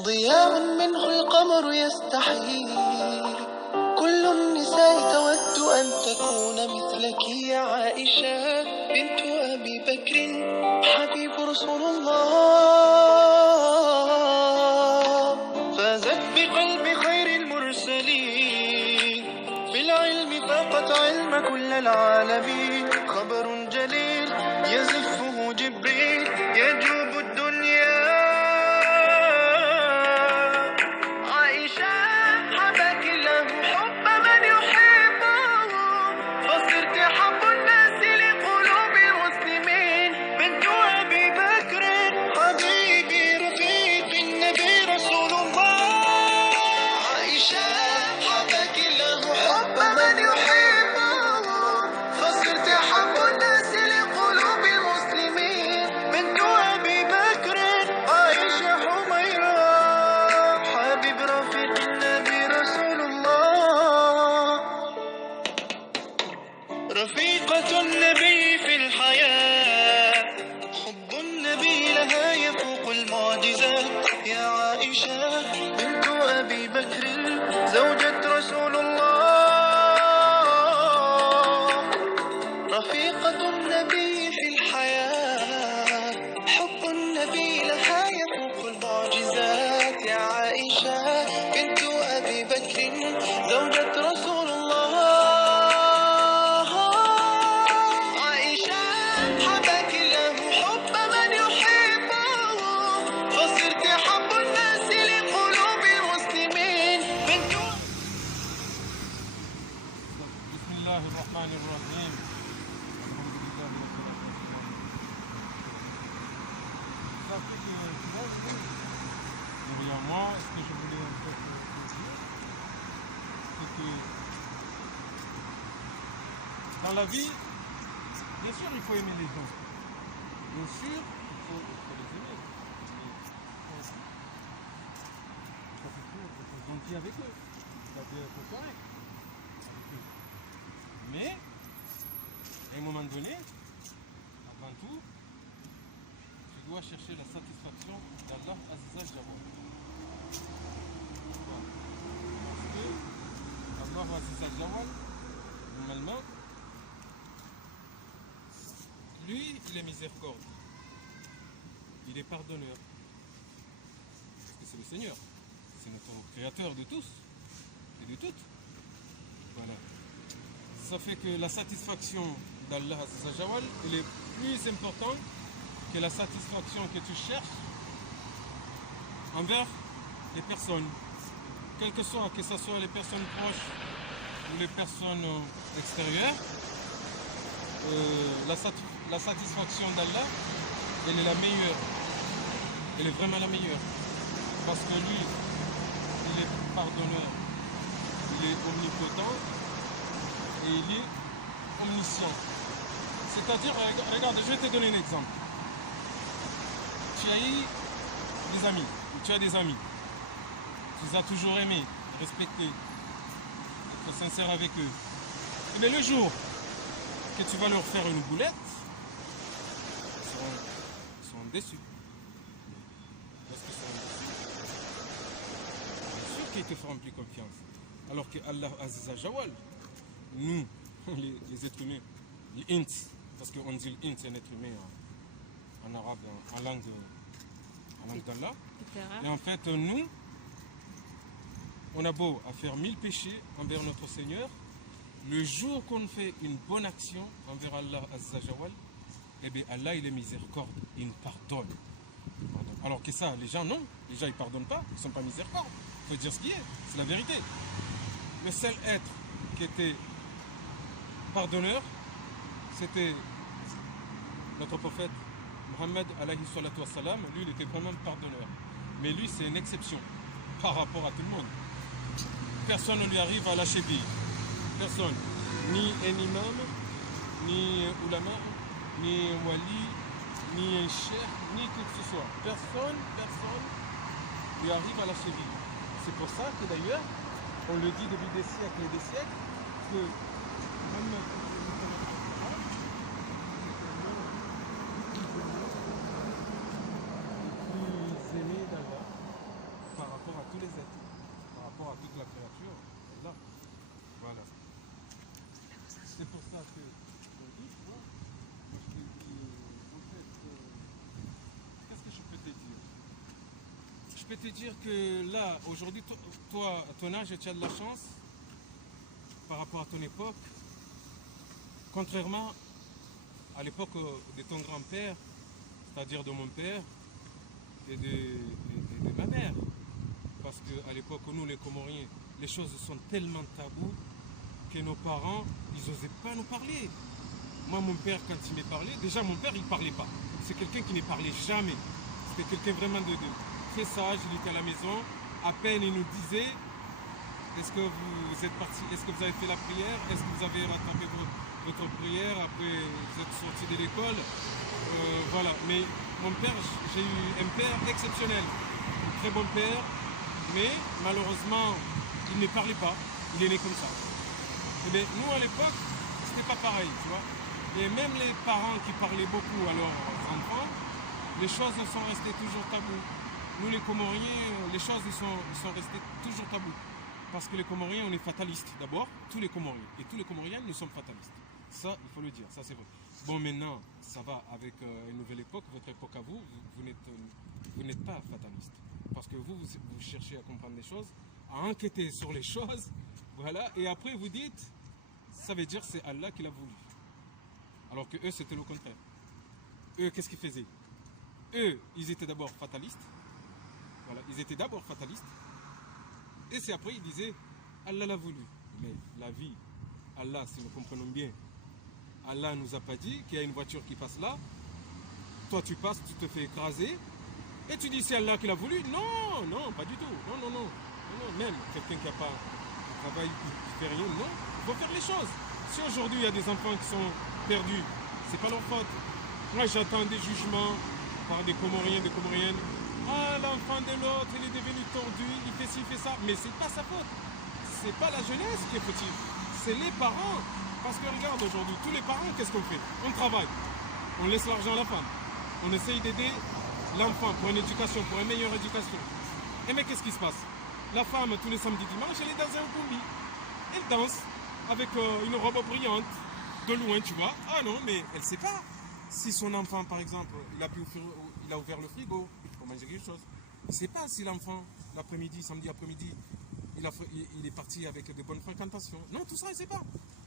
ضياء منه القمر يستحيل، كل النساء تود أن تكون مثلك يا عائشة بنت أبي بكر حبيب رسول الله. فازت بقلب خير المرسلين، في العلم فاقت علم كل العالمين. خبر جليل يزفه جبريل يجوب الدنيا. عائشة حباك الله حب من يحبه، فصرت حب الناس لقلوب المسلمين. بنت أبي بكر حبيبي رفيق النبي رسول الله. عائشة حباك الله حب من يحبه، فصرت حب الناس لقلوب المسلمين. بنت أبي بكر عائشة حميرة حبيب رفيق النبي رسول الله. رفيقة النبي في الحياة، حب النبي لها يفوق المعجزات. يا عائشة بنت أبي بكر زوجة رسول الله. رفيقة النبي في الحياة، حب النبي لها يفوق المعجزات. يا عائشة بنت أبي بكر زوجة رسول الله. عائشة حباك الله حب من يحبه، فصرت حب الناس لقلوب المسلمين. بنت بسم الله الرحمن الرحيم. الحمد لله رب العالمين. Ça fait que derrière moi, ce que je voulais en fait te dire, c'est que dans la vie, bien sûr, il faut aimer les gens. Bien sûr, il faut les aimer. Mais aussi, il faut être gentil avec eux. Il faut être correct avec eux. Mais, à un moment donné, avant tout, tu dois chercher la satisfaction d'Allah Azza Jalla. Pourquoi? Parce que Allah Azza Jalla, normalement, lui, il est miséricorde. Il est pardonneur. Parce que c'est le Seigneur. C'est notre créateur de tous et de toutes. Voilà. Ça fait que la satisfaction d'Allah Azza Jalla, elle est plus importante que la satisfaction que tu cherches envers les personnes. Quelles que soient, que ce soit les personnes proches ou les personnes extérieures, la satisfaction d'Allah, elle est la meilleure. Elle est vraiment la meilleure. Parce que lui, il est pardonneur, il est omnipotent et il est omniscient. C'est-à-dire, regarde, je vais te donner un exemple. Tu as eu des amis, ou tu as des amis. Tu les as toujours aimés, respectés, être sincère avec eux. Mais le jour que tu vas leur faire une boulette, ils seront déçus. Parce qu'ils seront déçus. Bien sûr qu'ils te feront plus confiance. Alors que Allah Azza Jawal, nous, les êtres humains, les int, parce qu'on dit l'int, c'est un être humain en arabe, en langue d'Allah. Et en fait, nous, on a beau à faire 1000 péchés envers notre Seigneur, le jour qu'on fait une bonne action envers Allah Azza Jawal, eh bien Allah il est miséricorde, il nous pardonne. Alors que ça, les gens non, les gens ils ne pardonnent pas, ils ne sont pas miséricordes. Il faut dire ce qui est, c'est la vérité. Le seul être qui était pardonneur, c'était notre prophète Mohammed alayhi salatu wassalam. Lui il était vraiment pardonneur. Mais lui c'est une exception par rapport à tout le monde. Personne ne lui arrive à lâcher bille. Personne. Ni un imam, ni un ulama, ni un wali, ni un cheikh, ni qui que ce soit. Personne lui arrive à lâcher bille. C'est pour ça que d'ailleurs, on le dit depuis des siècles et des siècles, que Mohammed plus aimé d'Allah, peux te dire que là, aujourd'hui, toi, à ton âge, tu as de la chance par rapport à ton époque. Contrairement à l'époque de ton grand-père, c'est-à-dire de mon père et de ma mère. Parce qu'à l'époque, nous, les Comoriens, les choses sont tellement taboues que nos parents, ils n'osaient pas nous parler. Moi, mon père, quand il me parlait, déjà mon père, il ne parlait pas. C'est quelqu'un qui ne parlait jamais. C'était quelqu'un vraiment de très sage, il était à la maison. À peine, il nous disait, est-ce que vous êtes parti, est-ce que vous avez fait la prière, est-ce que vous avez rattrapé votre prière après vous êtes sorti de l'école. Voilà, mais mon père, j'ai eu un père exceptionnel, un très bon père, mais malheureusement, il ne parlait pas, il est né comme ça. Et bien, nous, à l'époque, c'était pas pareil, tu vois. Et même les parents qui parlaient beaucoup à leurs enfants, les choses sont restées toujours taboues. Nous, les Comoriens, les choses ils sont restées toujours taboues. Parce que les Comoriens, on est fatalistes d'abord, tous les Comoriens. Et tous les Comoriens, nous sommes fatalistes. Ça, il faut le dire, ça c'est vrai. Bon, maintenant, ça va avec une nouvelle époque, votre époque à vous, vous n'êtes pas fataliste. Parce que vous cherchez à comprendre les choses, à enquêter sur les choses, voilà, et après vous dites, ça veut dire c'est Allah qui l'a voulu. Alors que eux, c'était le contraire. Eux, qu'est-ce qu'ils faisaient? Eux, ils étaient d'abord fatalistes. Voilà, ils étaient d'abord fatalistes. Et c'est après, ils disaient, Allah l'a voulu. Mais la vie, Allah, si nous comprenons bien, Allah ne nous a pas dit qu'il y a une voiture qui passe là. Toi, tu passes, tu te fais écraser. Et tu dis, c'est Allah qui l'a voulu. Non, non, pas du tout. Non, non, non. Non, même quelqu'un qui n'a pas de travail, qui ne fait rien, non. Il faut faire les choses. Si aujourd'hui, il y a des enfants qui sont perdus, c'est pas leur faute. Moi, j'attends des jugements par des Comoriens, des Comoriennes. Ah, l'enfant de l'autre, il est devenu tordu, il fait ci, il fait ça. Mais c'est pas sa faute. C'est pas la jeunesse qui est petite. C'est les parents. Parce que regarde aujourd'hui, tous les parents, qu'est-ce qu'on fait? On travaille. On laisse l'argent à la femme. On essaye d'aider l'enfant pour une éducation, pour une meilleure éducation. Et mais qu'est-ce qui se passe? La femme, tous les samedis dimanches, elle est dans un combi. Elle danse avec une robe brillante, de loin, tu vois. Ah non, mais elle ne sait pas. Si son enfant, par exemple, il a ouvert le frigo pour manger quelque chose, il ne sait pas si l'enfant, l'après-midi, samedi après-midi, il est parti avec de bonnes fréquentations. Non, tout ça, il ne sait pas.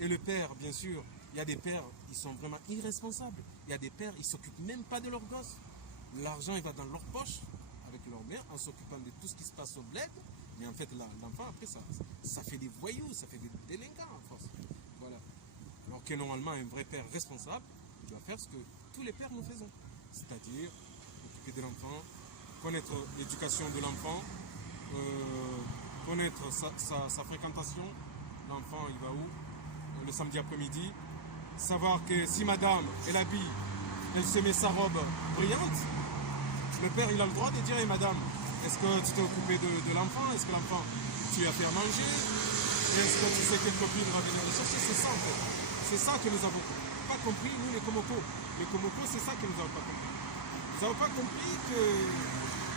Et le père, bien sûr, il y a des pères, ils sont vraiment irresponsables. Il y a des pères, ils ne s'occupent même pas de leurs gosses. L'argent, il va dans leur poche, avec leur mère, en s'occupant de tout ce qui se passe au bled. Mais en fait, l'enfant, après, ça fait des voyous, ça fait des délinquants, en force. Voilà. Alors que normalement, un vrai père responsable, il doit faire ce que tous les pères nous faisons. C'est-à-dire, s'occuper de l'enfant, connaître l'éducation de l'enfant, connaître sa fréquentation. L'enfant, il va où? Le samedi après-midi. Savoir que si madame, elle habille, elle se met sa robe brillante, le père, il a le droit de dire, hey, madame, est-ce que tu t'es occupé de l'enfant? Est-ce que l'enfant, tu lui as fait à manger? Est-ce que tu sais quelle copine va venir le chercher? C'est ça, en fait. C'est ça que nous avons pas compris, nous, les Komoko. Les Komoko, c'est ça que nous n'avons pas compris. Nous n'avons pas compris que,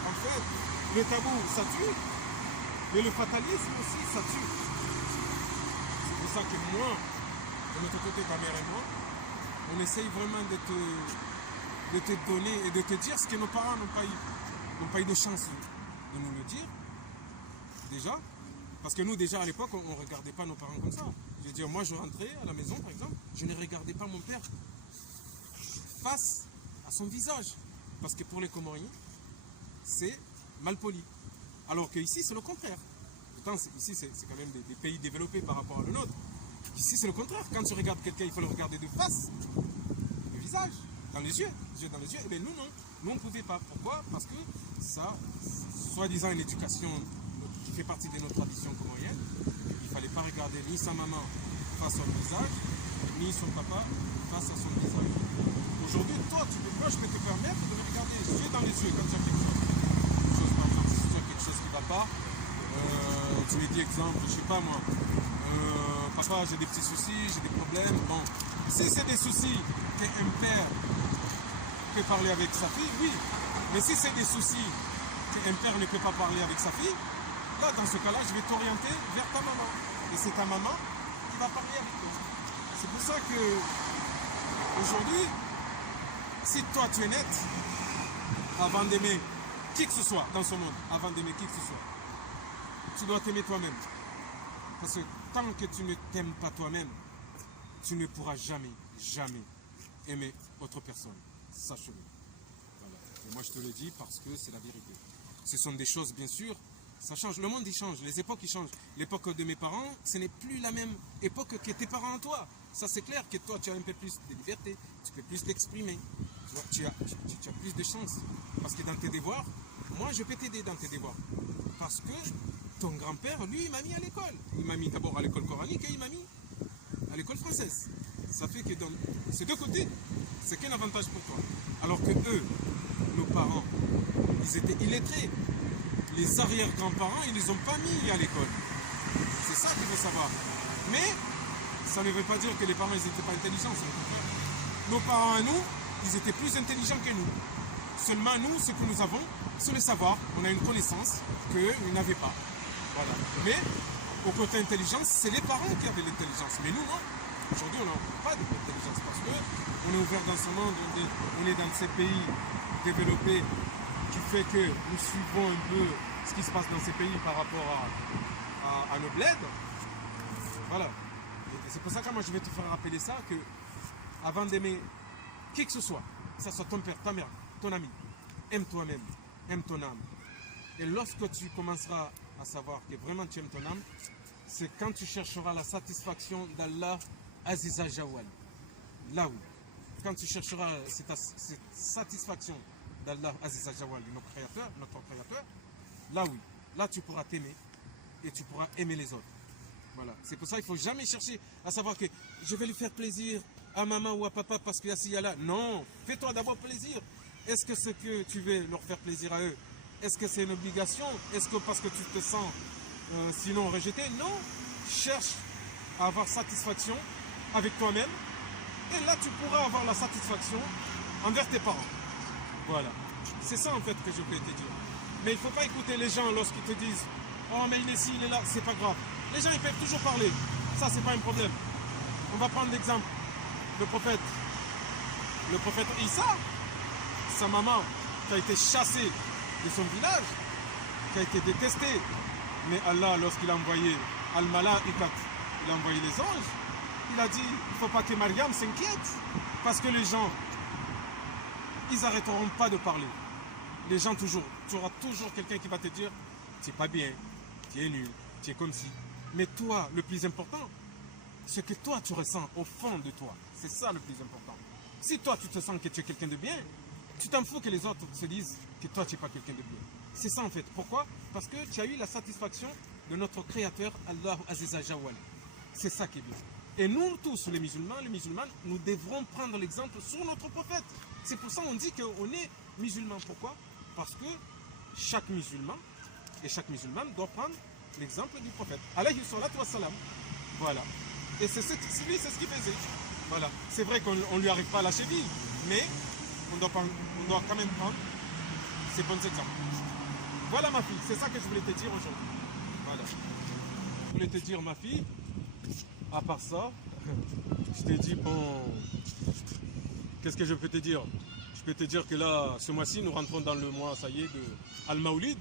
en fait, le tabou, ça tue, mais le fatalisme aussi, ça tue. C'est pour ça que moi, de notre côté, ta mère et moi, on essaye vraiment de te donner et de te dire ce que nos parents n'ont pas eu de chance de nous le dire, déjà. Parce que nous, déjà, à l'époque, on ne regardait pas nos parents comme ça. Je veux dire, moi, je rentrais à la maison, par exemple, je ne regardais pas mon père face à son visage. Parce que pour les Comoriens, c'est mal poli. Alors qu'ici, c'est le contraire. Pourtant, ici, c'est quand même des pays développés par rapport à le nôtre. Ici, c'est le contraire. Quand tu regardes quelqu'un, il faut le regarder de face, le visage, dans les yeux dans les yeux. Et bien nous, non. Nous, on ne pouvait pas. Pourquoi? Parce que ça, soi-disant une éducation qui fait partie de notre tradition comorienne, il ne fallait pas regarder ni sa maman face à son visage, ni son papa face à son visage. Aujourd'hui, toi, je peux te permettre de regarder les yeux dans les yeux quand tu as quelque chose. Par exemple, si tu as quelque chose qui ne va pas, tu lui dis exemple, je ne sais pas moi, papa, j'ai des petits soucis, j'ai des problèmes. Bon, si c'est des soucis qu'un père peut parler avec sa fille, oui. Mais si c'est des soucis qu'un père ne peut pas parler avec sa fille, là, dans ce cas-là, je vais t'orienter vers ta maman. Et c'est ta maman qui va parler avec toi. C'est pour ça que aujourd'hui, si toi tu es net, avant d'aimer qui que ce soit dans ce monde, avant d'aimer qui que ce soit, tu dois t'aimer toi-même. Parce que tant que tu ne t'aimes pas toi-même, tu ne pourras jamais, jamais aimer autre personne. Sache-le. Voilà. Et moi je te le dis parce que c'est la vérité. Ce sont des choses, bien sûr, ça change. Le monde il change, les époques ils changent. L'époque de mes parents, ce n'est plus la même époque que tes parents à toi. Ça c'est clair que toi tu as un peu plus de liberté, tu peux plus t'exprimer, tu as plus de chance. Parce que dans tes devoirs, moi je peux t'aider dans tes devoirs. Parce que ton grand-père, lui, il m'a mis à l'école. Il m'a mis d'abord à l'école coranique et il m'a mis à l'école française. Ça fait que dans ces deux côtés, c'est qu'un avantage pour toi. Alors que eux, nos parents, ils étaient illettrés. Les arrière-grands-parents, ils ne les ont pas mis à l'école. C'est ça qu'il faut savoir. Mais ça ne veut pas dire que les parents n'étaient pas intelligents. Nos parents à nous, ils étaient plus intelligents que nous. Seulement nous, ce que nous avons, c'est le savoir. On a une connaissance qu'eux n'avaient pas. Voilà. Mais au côté intelligence, c'est les parents qui avaient l'intelligence. Mais nous, non. Aujourd'hui, on n'a pas d'intelligence parce qu'on est ouvert dans ce monde, on est dans ces pays développés qui fait que nous suivons un peu ce qui se passe dans ces pays par rapport à nos bleds. Voilà. Et c'est pour ça que moi je vais te faire rappeler ça, que avant d'aimer qui que ce soit ton père, ta mère, ton ami, aime toi-même, aime ton âme. Et lorsque tu commenceras à savoir que vraiment tu aimes ton âme, c'est quand tu chercheras la satisfaction d'Allah Aziza Jawal. Là où, quand tu chercheras cette satisfaction d'Allah Aziza Jawal, notre créateur, là oui, là tu pourras t'aimer et tu pourras aimer les autres. Voilà. C'est pour ça qu'il ne faut jamais chercher à savoir que je vais lui faire plaisir à maman ou à papa parce qu'il y a ci, il y a là. Non, fais-toi d'abord plaisir. Est-ce que ce que tu veux leur faire plaisir à eux, est-ce que c'est une obligation? Est-ce que parce que tu te sens sinon rejeté? Non. Cherche à avoir satisfaction avec toi-même et là tu pourras avoir la satisfaction envers tes parents. Voilà. C'est ça en fait que je voulais te dire. Mais il ne faut pas écouter les gens lorsqu'ils te disent oh mais il est ici, il est là, c'est pas grave. Les gens ils peuvent toujours parler. Ça c'est pas un problème. On va prendre l'exemple. Le prophète Issa, sa maman qui a été chassée de son village, qui a été détestée. Mais Allah, lorsqu'il a envoyé Al-Mala'ikat, il a envoyé les anges, il a dit, il ne faut pas que Mariam s'inquiète, parce que les gens, ils n'arrêteront pas de parler. Les gens toujours, tu auras toujours quelqu'un qui va te dire, tu n'es pas bien, tu es nul, tu es comme ci. Mais toi, le plus important, ce que toi tu ressens au fond de toi, c'est ça le plus important. Si toi tu te sens que tu es quelqu'un de bien, tu t'en fous que les autres se disent que toi tu n'es pas quelqu'un de bien. C'est ça en fait. Pourquoi? Parce que tu as eu la satisfaction de notre créateur, Allah Aziza Jawal. C'est ça qui est bien. Et nous tous, les musulmans, nous devrons prendre l'exemple sur notre prophète. C'est pour ça qu'on dit qu'on est musulman. Pourquoi? Parce que chaque musulman et chaque musulmane doit prendre l'exemple du prophète. Alayhi salatu wassalam. Voilà. Et c'est ce qu'il faisait. Voilà. C'est vrai qu'on ne lui arrive pas à la cheville, mais on doit quand même prendre ces bons exemples. Voilà ma fille, c'est ça que je voulais te dire aujourd'hui. Voilà. Je voulais te dire ma fille, à part ça, je t'ai dit bon, qu'est-ce que je peux te dire? Je peux te dire que là, ce mois-ci, nous rentrons dans le mois, ça y est, de Al-Mawlid,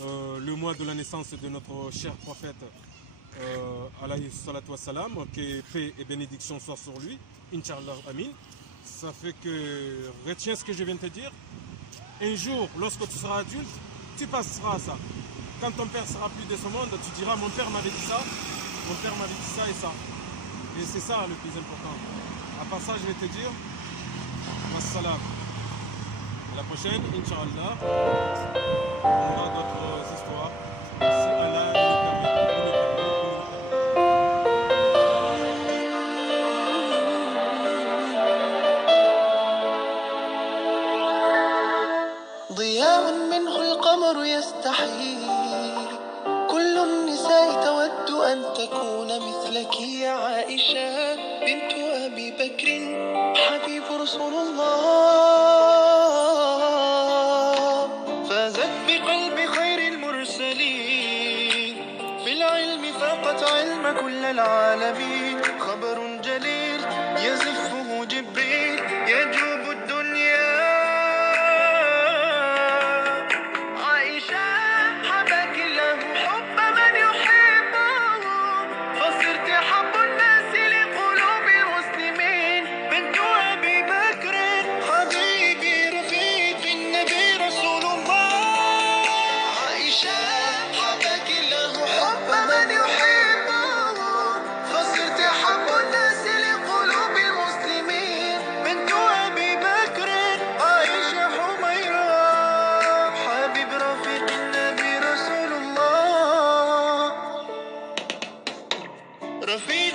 le mois de la naissance de notre cher prophète, alayhi salatu wassalam, que paix et bénédiction soient sur lui, Inch'Allah, amin. Ça fait que, retiens ce que je viens de te dire, un jour, lorsque tu seras adulte, tu passeras à ça. Quand ton père sera plus de ce monde, tu diras, mon père m'avait dit ça, mon père m'avait dit ça et ça. Et c'est ça le plus important. À part ça, je vais te dire, wassalam. À la prochaine, Inch'Allah, on aura d'autres histoires. Si Allah nous le permet. ضياء منه القمر يستحيل كل النساء تود أن تكون مثلك يا عائشة بنت أبي بكر حبيب رسول الله فازت بقلب خير المرسلين في العلم فاقت علم كل العالمين خبر جليل يزفه جبريل يجوب الدنيا رفيق